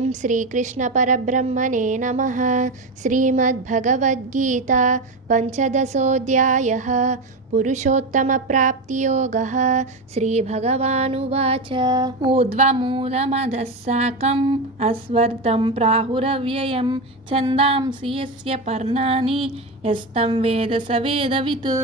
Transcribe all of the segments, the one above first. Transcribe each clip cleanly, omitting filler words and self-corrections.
ఓం శ్రీకృష్ణపరబ్రహ్మణే నమః. శ్రీమద్భగవద్గీతా పంచదశోऽధ్యాయः. పురుషోత్తమప్రాప్తియోగः. శ్రీభగవానువాచ ఊర్ధ్వమూలమధः శాఖम् అశ్వత్థం ప్రాహురవ్యయం ఛందాంసి యస్య పర్ణాని యస్తం వేద స వేదవిత్.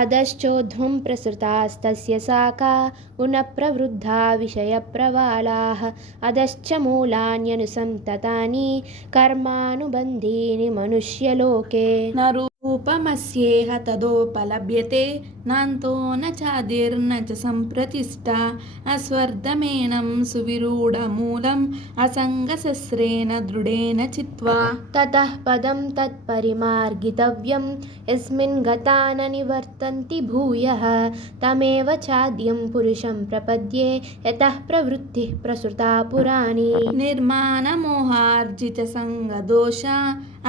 అధశ్చోర్ధ్వం ప్రసృతాస్తస్య శాఖా గుణప్రవృద్ధా విషయప్రవాళాః. అధశ్చ మూలాన్యనుసంతతాని కర్మానుబంధీని మనుష్యలోకే. న రూపమస్యేహ తదోపలభ్యతే నాంతో న చాదిర్న చ సంప్రతిష్ఠా. అశ్వత్థమేనం సువిరూఢమూలం అసంగశస్త్రేణ దృఢేన చిత్వా. తతః పదం తత్పరిమార్గితవ్యం యస్మిన్ గతా న నివర్తంతి భూయః. తమేవ చాద్యం పురుషం ప్రపద్యే యతః ప్రవృత్తిః ప్రసృతా పురాణి. నిర్మాణమోహార్జిత సంగదోషా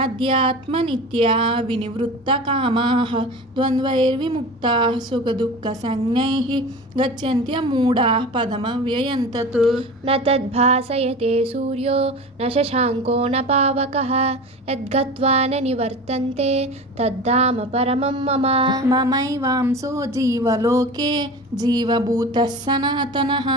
అధ్యాత్మనిత్యా వినివృత్తకామాః ద్వంద్వైర్విముక్తాః సుఖదుఃఖసంజ్ఞైః గచ్చన్త్యమూఢాః పదమవ్యయం తత్. న తద్భాసయతే సూర్యో న శశాంకో న పావకః యద్గత్వా న నివర్తంతే తద్ధామ పరమం మమ. మమైవాంసో జీవలోకే జీవభూతः సనాతనः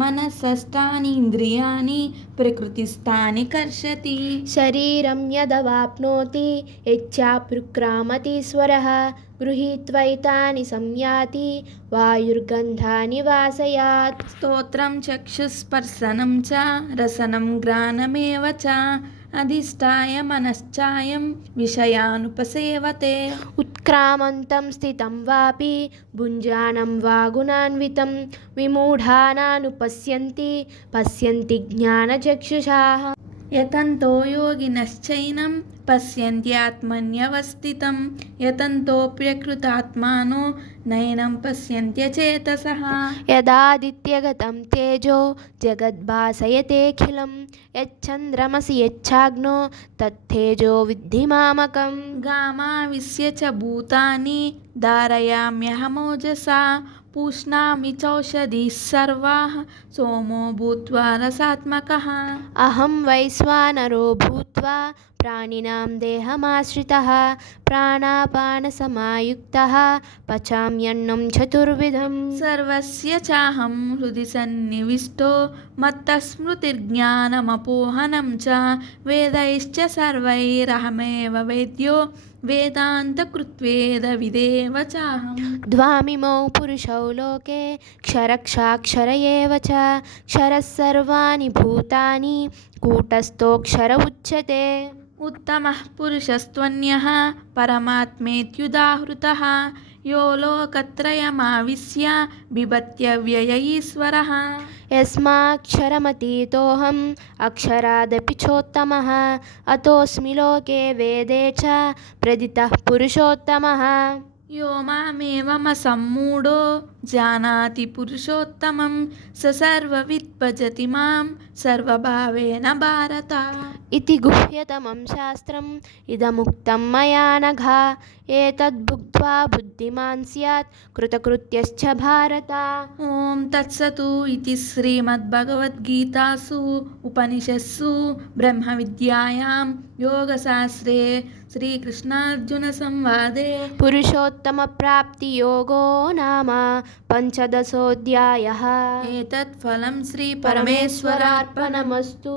మనసష్టానీంద్రియాణి ప్రకృతిస్థాని కర్షతి. శరీరం యదవాప్నోతి యచ్చాప్యుక్రామतीश्वरः గృహీత్వైతాని సంయాతి వాయుర్గంధాని వాసయాత్. స్తోత్రం చక్షుస్పర్శనం చ రసనం గ్రాణమేవ చ అధిష్టాయ మనశ్చాయం విషయానుపసేవతే. ఉత్క్రామంతం స్థితం వాపి భుంజానం వా గుణాన్వితం విమూఢానానుపశ్యంతి పశ్యంతి జ్ఞానచక్షుషాః. యతంతో యోగినశ్చైనం పశ్యంత్యాత్మన్యవస్థితం యతంతోప్యకృతాత్మానో నైనం పశ్యంత్యచేతసః. యదాదిత్యగతం తేజో జగద్భాసయతేఖిలం యచ్చంద్రమసి యచ్ఛాగ్నో తత్తేజో విద్ధి మామకం. గామావిశ్య చ భూతాని ధారయామ్యహమోజసా పూష్ణామి చౌషధీః సర్వాః సోమో భూత్వా రసాత్మకः. అహం వైశ్వానరో భూత్వా ప్రాణినాం దేహమాశ్రితः ప్రాణాపానసమాయుక్తः పచామ్యన్నం చతుర్విధం. సర్వస్య చాహం హృది సన్నివిష్టో మత్తస్మృతిర్జ్ఞానమపోహనం చ వేదైశ్చ సర్వైరహమేవ వేద్యో వేదాంతకృత్వేద చాహం. ద్వామిమౌ పురుషౌ లోకే క్షరక్షాక్షర ఏవ చ క్షరः సర్వాణి భూతాని కూటస్థోక్షర ఉచ్యతే. ఉత్తమః పురుషస్త్వన్యః పరమాత్మేత్యుదాహృతः యో లోకత్రయమావిశ్య బిభత్యవ్యయ ఈశ్వరः. యస్మాక్షరమతీతోహం అక్షరాదపి చోత్తమః అతోస్మి లోకే వేదే చ ప్రదితః పురుషోత్తమః. యో మామేవమసమ్మూఢో జానాతి పురుషోత్తమం స సర్వవిద్ భజతి మాం సర్వభావేన భారత. ఇతి గుహ్యతమం శాస్త్రం ఇదముక్తం మయా నఘ ఏతద్భుక్త్వా బుద్ధిమాన్ స్యాత్ కృతకృత్యశ్చ భారత. ఓం తత్సతు ఇతి శ్రీమద్భగవద్గీతాసు ఉపనిషత్సు బ్రహ్మ విద్యాయాం యోగశాస్త్రే శ్రీకృష్ణార్జున సంవాదే పురుషోత్తమ ప్రాప్తి యోగో నామ పంచదశోऽధ్యాయः. ఏతత్ ఫలం శ్రీ పరమేశ్వరార్పణమస్తు.